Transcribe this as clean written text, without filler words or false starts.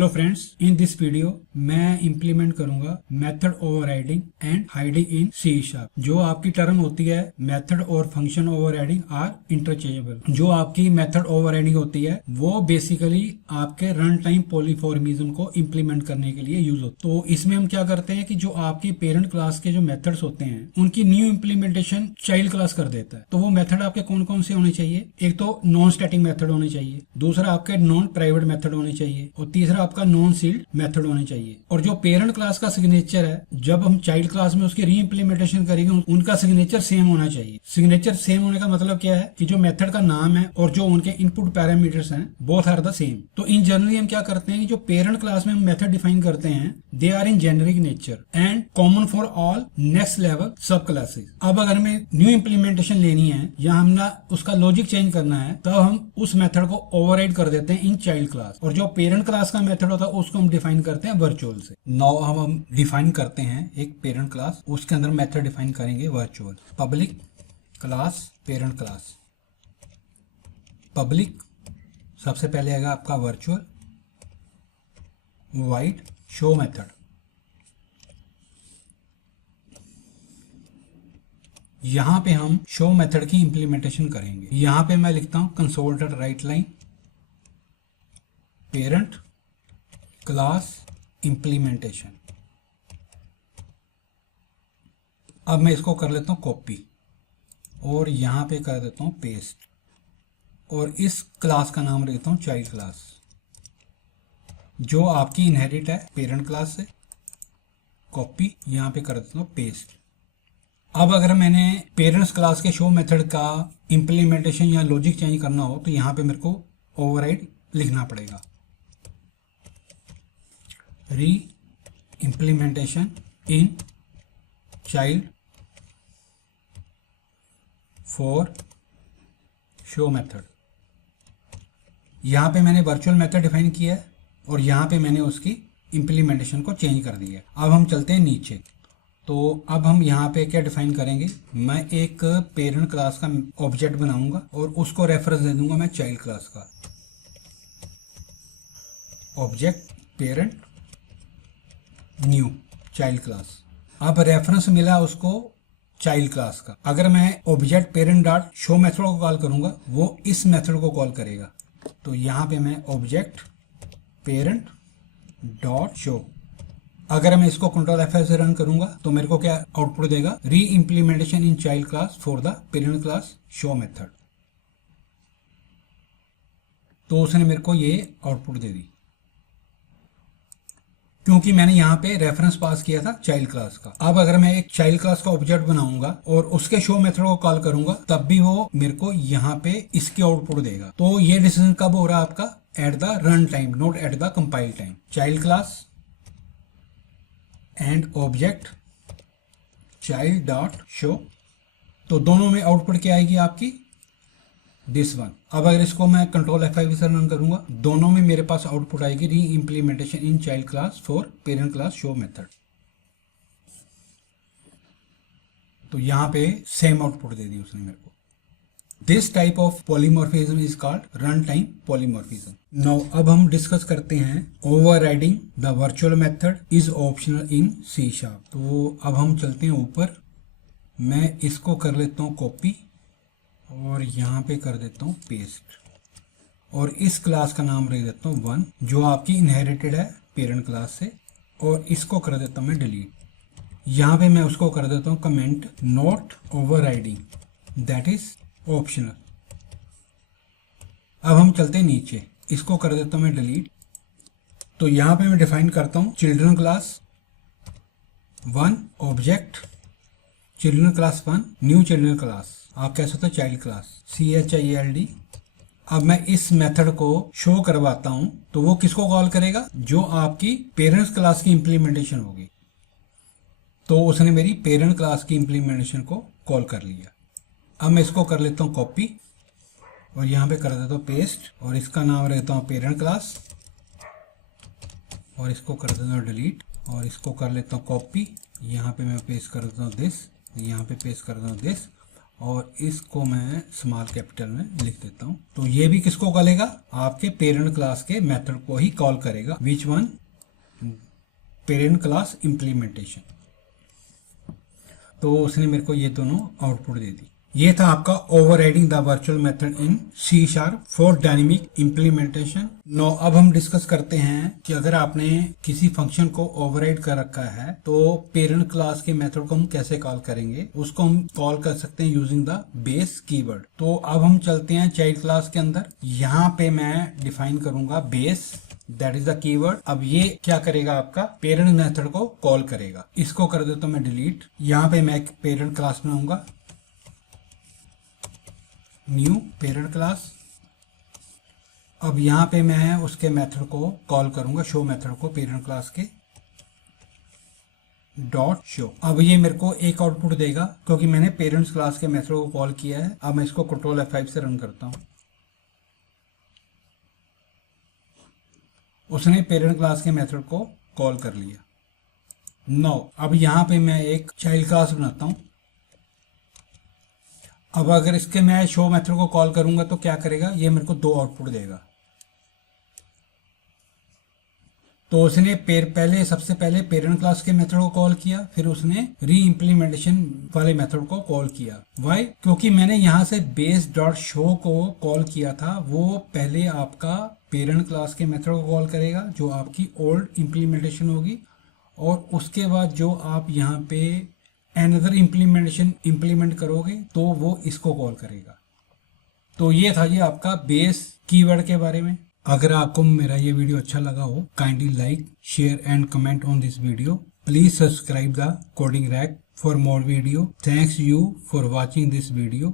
Hello friends, in this video मैं implement करूंगा method overriding and hiding in C sharp. जो आपकी term होती है मेथड और फंक्शन ओवरराइडिंग आर इंटरचेंजेबल। जो आपकी मेथड ओवरराइडिंग होती है वो बेसिकली आपके रन टाइम पॉलीमॉर्फिज्म को इम्प्लीमेंट करने के लिए यूज होती है। तो इसमें हम क्या करते हैं कि जो आपकी पेरेंट क्लास के जो मेथड्स होते हैं उनकी न्यू इम्प्लीमेंटेशन चाइल्ड क्लास कर देता है। तो वो मेथड आपके कौन कौन से होने चाहिए? एक तो नॉन स्टैटिक मेथड होने चाहिए, दूसरा आपके नॉन प्राइवेट मेथड होने चाहिए और तीसरा आपका नॉन सील्ड मेथड होने चाहिए। और जो पेरेंट क्लास का सिग्नेचर है जब हम चाइल्ड क्लास में उसकी री इम्प्लीमेंटेशन करेंगे उनका सिग्नेचर सेम होना चाहिए। सिग्नेचर सेम होने का मतलब क्या है कि जो मेथड का नाम है और जो उनके इनपुट पैरामीटर्स हैं बोथ आर द सेम। तो इन जनरली हम क्या करते हैं कि जो पेरेंट क्लास में हम मेथड डिफाइन करते हैं they are in generic nature and common for all next level sub classes. अब अगर हमें न्यू इम्प्लीमेंटेशन लेनी है या हमने उसका लॉजिक चेंज करना है तब हम उस मेथड को ओवरराइड कर देते हैं इन चाइल्ड क्लास। और जो पेरेंट क्लास का मेथड होता है उसको हम डिफाइन करते हैं वर्चुअल से। नाउ हम डिफाइन करते हैं एक पेरेंट क्लास, उसके अंदर मेथड डिफाइन करेंगे virtual. Public class parent class. Public सबसे पहले आएगा आपका वर्चुअल वाइड शो मेथड। यहां पे हम शो मेथड की इंप्लीमेंटेशन करेंगे। यहां पे मैं लिखता हूं console dot right line parent class implementation. अब मैं इसको कर लेता हूं कॉपी और यहां पे कर देता हूं पेस्ट और इस क्लास का नाम देता हूं चाइल्ड क्लास जो आपकी इनहेरिट है पेरेंट क्लास से। कॉपी यहां पे कर देता हूं पेस्ट। अब अगर मैंने पेरेंट्स क्लास के शो मेथड का इंप्लीमेंटेशन या लॉजिक चेंज करना हो तो यहां पे मेरे को ओवरराइड लिखना पड़ेगा। री implementation in child for show method. यहां पे मैंने वर्चुअल मेथड डिफाइन किया है और यहां पे मैंने उसकी इंप्लीमेंटेशन को चेंज कर दिया है। अब हम चलते हैं नीचे। तो अब हम यहाँ पे क्या डिफाइन करेंगे, मैं एक पेरेंट क्लास का ऑब्जेक्ट बनाऊंगा और उसको रेफरेंस दे दूंगा मैं चाइल्ड क्लास का। Object parent new child class. अब रेफरेंस मिला उसको चाइल्ड क्लास का। अगर मैं object parent dot show method को कॉल करूंगा वो इस मेथड को कॉल करेगा। तो यहाँ पे मैं ऑब्जेक्ट पेरेंट डॉट शो, अगर मैं इसको कंट्रोल F5 से रन करूंगा तो मेरे को क्या आउटपुट देगा, री implementation in child class for the parent class show method. तो उसने मेरे को ये आउटपुट दे दी क्योंकि मैंने यहाँ पे रेफरेंस पास किया था चाइल्ड क्लास का। अब अगर मैं एक चाइल्ड क्लास का ऑब्जेक्ट बनाऊंगा और उसके शो मेथड को कॉल करूंगा तब भी वो मेरे को यहाँ पे इसके आउटपुट देगा। तो ये डिसीजन कब हो रहा है आपका, at the run time not at the compile time. Child class and object child dot show, तो दोनों में आउटपुट क्या आएगी आपकी, दिस वन। अब अगर इसको मैं कंट्रोल F5 से रन करूंगा दोनों में मेरे पास आउटपुट आएगी री implementation in child class for parent class show method. तो यहां पे सेम आउटपुट दे दी उसने मेरे को। This type of polymorphism is called run time polymorphism. Now अब हम डिस्कस करते हैं overriding the virtual method is optional in C sharp. तो अब हम चलते हैं ऊपर। मैं इसको कर लेता हूँ कॉपी और यहाँ पे कर देता हूँ पेस्ट और इस क्लास का नाम रख देता हूँ 1 जो आपकी इनहेरिटेड है पेरेंट क्लास से, और इसको कर देता हूँ मैं डिलीट। यहाँ पे मैं उसको कर देता हूँ comment not overriding that is optional. अब हम चलते हैं नीचे, इसको कर देता हूँ मैं डिलीट। तो यहाँ पे मैं डिफाइन करता हूँ children class 1 object children class 1 new children class, आप कह सकते हो चाइल्ड क्लास CHILD। अब मैं इस मेथड को शो करवाता हूं तो वो किसको कॉल करेगा, जो आपकी पेरेंट्स क्लास की इंप्लीमेंटेशन होगी। तो उसने मेरी पेरेंट क्लास की इंप्लीमेंटेशन को कॉल कर लिया। अब मैं इसको कर लेता हूं कॉपी और यहां पे कर देता हूं पेस्ट और इसका नाम रहता हूं पेरेंट क्लास और इसको कर देता हूं डिलीट और इसको कर लेता हूं कॉपी। यहाँ पे मैं पेस्ट कर देता हूँ दिस, यहाँ पे पेस्ट कर देता हूँ दिस और इसको मैं स्मॉल कैपिटल में लिख देता हूं। तो ये भी किसको कॉलेगा, आपके पेरेंट क्लास के मेथड को ही कॉल करेगा। Which one, parent class implementation. तो उसने मेरे को ये दोनों आउटपुट दे दी। ये था आपका overriding the virtual method in C# for dynamic implementation. No, अब हम डिस्कस करते हैं कि अगर आपने किसी फंक्शन को ओवरराइड कर रखा है तो पेरेंट क्लास के मेथड को हम कैसे कॉल करेंगे। उसको हम कॉल कर सकते हैं यूजिंग द बेस कीवर्ड। तो अब हम चलते हैं चाइल्ड क्लास के अंदर। यहाँ पे मैं डिफाइन करूंगा base, that is the keyword. अब ये क्या करेगा, आपका पेरेंट मेथड को कॉल करेगा। इसको कर देता हूं मैं डिलीट। यहाँ पे मैं एक पेरेंट क्लास बनाऊंगा, न्यू पेरेंट क्लास। अब यहाँ पे मैं उसके मेथड को कॉल करूंगा, शो मेथड को, पेरेंट क्लास के डॉट शो। अब ये मेरे को एक आउटपुट देगा क्योंकि मैंने पेरेंट्स क्लास के मेथड को कॉल किया है। अब मैं इसको कंट्रोल F5 से रन करता हूं। उसने पेरेंट क्लास के मेथड को कॉल कर लिया। नो, अब यहाँ पे मैं एक चाइल्ड क्लास बनाता हूं। अब अगर इसके मैं शो मेथड को कॉल करूंगा तो क्या करेगा, ये मेरे को दो आउटपुट देगा। तो उसने सबसे पहले पेरेंट क्लास के मेथड को कॉल किया, फिर उसने री इम्प्लीमेंटेशन वाले मेथड को कॉल किया। वाई, क्योंकि मैंने यहाँ से बेस डॉट शो को कॉल किया था। वो पहले आपका पेरेंट क्लास के मेथड को कॉल करेगा जो आपकी ओल्ड इम्प्लीमेंटेशन होगी, और उसके बाद जो आप यहाँ पे अनदर इम्प्लीमेंटेशन इम्प्लीमेंट करोगे तो वो इसको कॉल करेगा। तो ये था ये आपका बेस कीवर्ड के बारे में। अगर आपको मेरा ये वीडियो अच्छा लगा हो, kindly like, share and comment on this video. Please subscribe the coding rack for more video. Thanks you for watching this video.